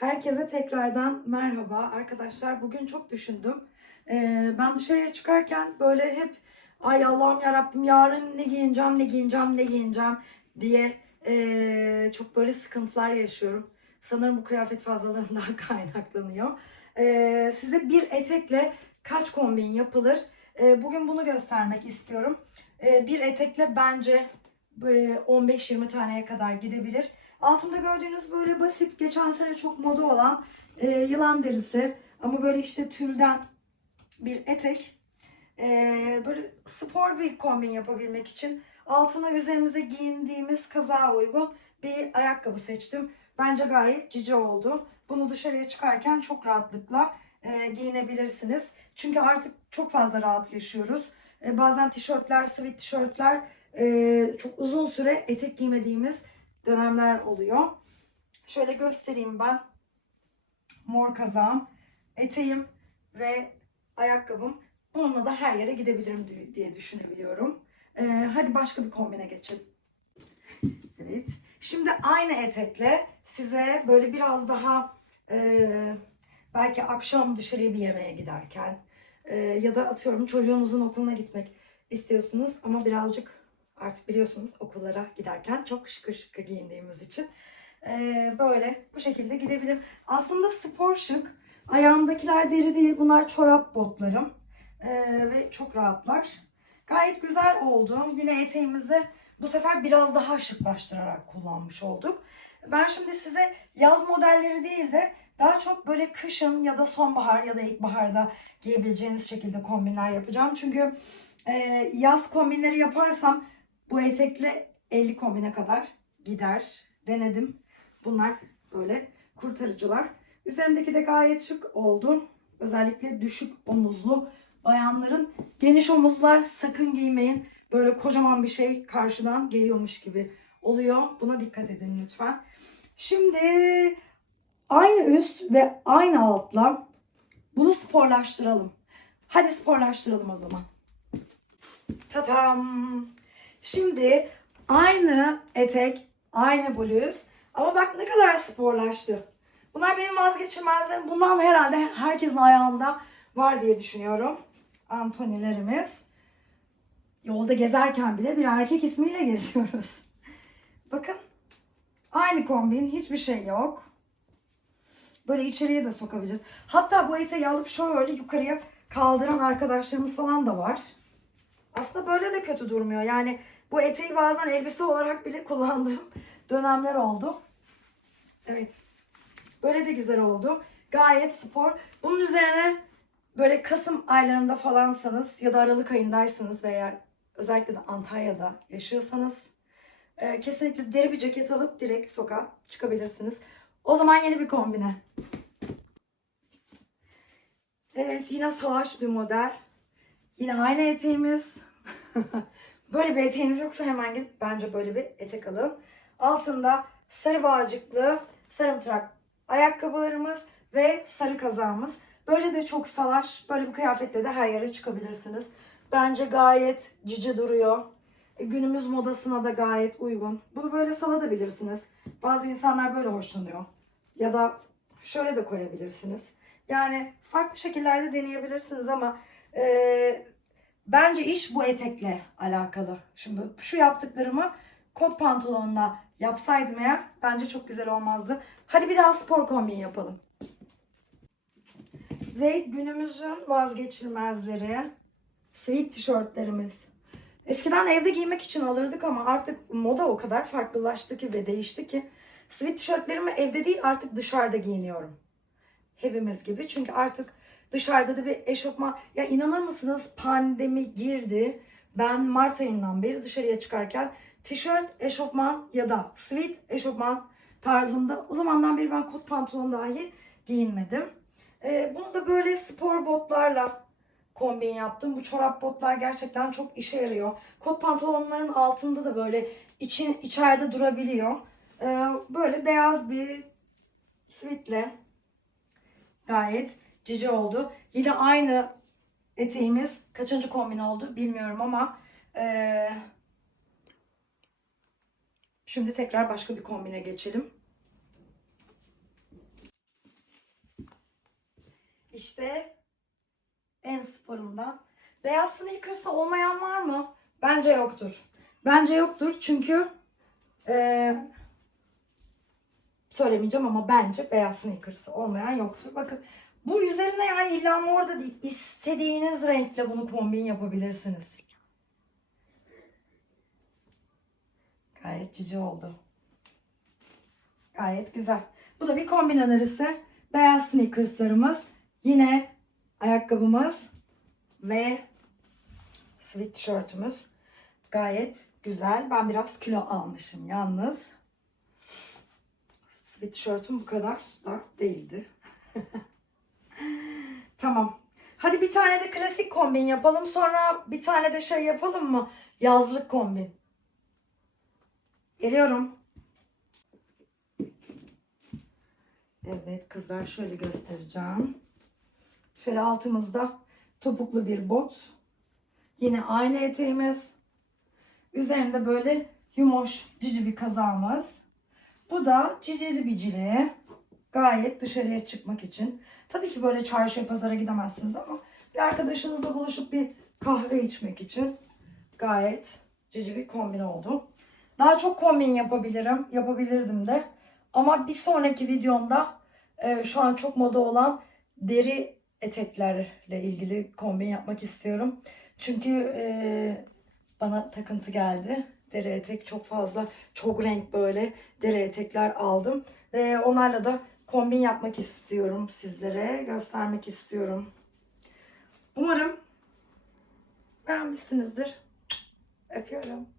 Herkese tekrardan merhaba arkadaşlar. Bugün çok düşündüm. Ee, ben dışarıya çıkarken böyle hep ay Allah'ım ya Rabbim yarın ne giyineceğim, ne giyineceğim, ne giyineceğim diye ee, çok böyle sıkıntılar yaşıyorum. Sanırım bu kıyafet fazlalığından kaynaklanıyor. Ee, size bir etekle kaç kombin yapılır? Ee, bugün bunu göstermek istiyorum. Ee, bir etekle bence 15-20 taneye kadar gidebilir. Altında gördüğünüz böyle basit, geçen sene çok moda olan e, yılan derisi ama böyle işte tülden bir etek. E, böyle spor bir kombin yapabilmek için altına üzerimize giyindiğimiz kazağa uygun bir ayakkabı seçtim. Bence gayet cici oldu. Bunu dışarıya çıkarken çok rahatlıkla e, giyinebilirsiniz. Çünkü artık çok fazla rahat yaşıyoruz. E, bazen tişörtler, sweat tişörtler e, çok uzun süre etek giymediğimiz dönemler oluyor. Şöyle göstereyim ben. Mor kazağım, eteğim ve ayakkabım. Bununla da her yere gidebilirim di- diye düşünebiliyorum. Ee, hadi başka bir kombine geçelim. Evet. Şimdi aynı etekle size böyle biraz daha e, belki akşam dışarıya bir yemeğe giderken e, ya da atıyorum çocuğunuzun okuluna gitmek istiyorsunuz ama birazcık artık biliyorsunuz okullara giderken çok şıkır şıkır giyindiğimiz için ee, böyle bu şekilde gidebilirim. Aslında spor şık. Ayağımdakiler deri değil. Bunlar çorap botlarım. Ee, ve çok rahatlar. Gayet güzel oldu. Yine eteğimizi bu sefer biraz daha şıklaştırarak kullanmış olduk. Ben şimdi size yaz modelleri değil de daha çok böyle kışın ya da sonbahar ya da ilkbaharda giyebileceğiniz şekilde kombinler yapacağım. Çünkü e, yaz kombinleri yaparsam bu etekle 50 kombine kadar gider. Denedim. Bunlar böyle kurtarıcılar. Üzerimdeki de gayet şık oldu. Özellikle düşük omuzlu bayanların geniş omuzlar sakın giymeyin. Böyle kocaman bir şey karşıdan geliyormuş gibi oluyor. Buna dikkat edin lütfen. Şimdi aynı üst ve aynı altla bunu sporlaştıralım. Hadi sporlaştıralım o zaman. Tatam. Şimdi aynı etek, aynı bluz ama bak ne kadar sporlaştı. Bunlar benim vazgeçilmezlerim. Bundan herhalde herkesin ayağında var diye düşünüyorum. Antonilerimiz. Yolda gezerken bile bir erkek ismiyle geziyoruz. Bakın. Aynı kombin. Hiçbir şey yok. Böyle içeriye de sokabiliriz. Hatta bu eteği alıp şöyle yukarıya kaldıran arkadaşlarımız falan da var. Aslında böyle de kötü durmuyor. Yani bu eteği bazen elbise olarak bile kullandığım dönemler oldu. Evet. Böyle de güzel oldu. Gayet spor. Bunun üzerine böyle Kasım aylarında falansanız ya da Aralık ayındaysanız veya özellikle de Antalya'da yaşıyorsanız e, kesinlikle deri bir ceket alıp direkt sokağa çıkabilirsiniz. O zaman yeni bir kombine. Evet yine salaş bir model. Yine aynı eteğimiz. böyle bir eteğiniz yoksa hemen gidip bence böyle bir etek alın. Altında sarı bağcıklı sarımtırak ayakkabılarımız ve sarı kazağımız. Böyle de çok salaş. Böyle bir kıyafetle de her yere çıkabilirsiniz. Bence gayet cici duruyor. E, Günümüz modasına da gayet uygun. Bunu böyle salabilirsiniz. Bazı insanlar böyle hoşlanıyor. Ya da şöyle de koyabilirsiniz. Yani farklı şekillerde deneyebilirsiniz ama e, bence iş bu etekle alakalı. Şimdi şu yaptıklarımı kot pantolonla yapsaydım eğer bence çok güzel olmazdı. Hadi bir daha spor kombin yapalım. Ve günümüzün vazgeçilmezleri sweat tişörtlerimiz. Eskiden evde giymek için alırdık ama artık moda o kadar farklılaştı ki ve değişti ki sweat tişörtlerimi evde değil artık dışarıda giyiniyorum. Hepimiz gibi. Çünkü artık dışarıda da bir eşofman ya inanır mısınız pandemi girdi. Ben Mart ayından beri dışarıya çıkarken tişört, eşofman ya da sweat eşofman tarzında o zamandan beri ben kot pantolon dahi giyinmedim. Ee, bunu da böyle spor botlarla kombin yaptım. Bu çorap botlar gerçekten çok işe yarıyor. Kot pantolonların altında da böyle için içeride durabiliyor. Ee, böyle beyaz bir sweatle gayet cici oldu. Yine aynı eteğimiz kaçıncı kombin oldu bilmiyorum ama eee, şimdi tekrar başka bir kombine geçelim. İşte en sporumdan. Beyaz sneakers'ı olmayan var mı? Bence yoktur. Bence yoktur çünkü eee, söylemeyeceğim ama bence beyaz sneakers'ı olmayan yoktur. Bakın bu üzerine yani illa mor da değil. İstediğiniz renkle bunu kombin yapabilirsiniz. Gayet cici oldu. Gayet güzel. Bu da bir kombin önerisi. Beyaz sneakerslarımız. Yine ayakkabımız ve sweatshirtümüz. Gayet güzel. Ben biraz kilo almışım yalnız. Sweatshirtüm bu kadar da değildi. tamam. Hadi bir tane de klasik kombin yapalım. Sonra bir tane de şey yapalım mı? Yazlık kombin. Geliyorum. Evet kızlar şöyle göstereceğim. Şöyle altımızda topuklu bir bot. Yine aynı eteğimiz. Üzerinde böyle yumoş cici bir kazağımız. Bu da cicili bicili. Gayet dışarıya çıkmak için. Tabii ki böyle çarşıya pazara gidemezsiniz ama bir arkadaşınızla buluşup bir kahve içmek için gayet cici bir kombin oldu. Daha çok kombin yapabilirim. Yapabilirdim de. Ama bir sonraki videomda e, şu an çok moda olan deri eteklerle ilgili kombin yapmak istiyorum. Çünkü e, bana takıntı geldi. Deri etek çok fazla, çok renk böyle deri etekler aldım. Ve onlarla da kombin yapmak istiyorum sizlere. Göstermek istiyorum. Umarım beğenmişsinizdir. Öpüyorum.